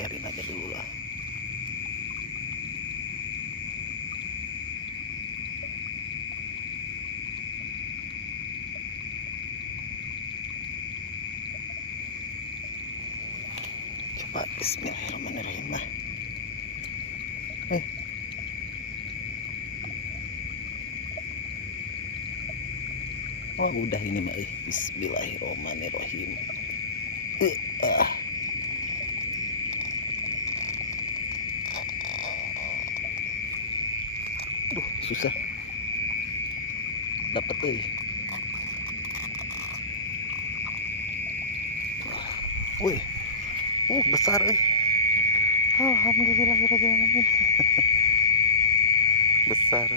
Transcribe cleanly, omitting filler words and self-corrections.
biarin aja dulu lah. Coba bismillahirrahmanirrahim lah. Oh udah ini mah bismillahirrahmanirrahim. Duh susah dapat wih besar alhamdulillahirrahmanirrahim. Besar.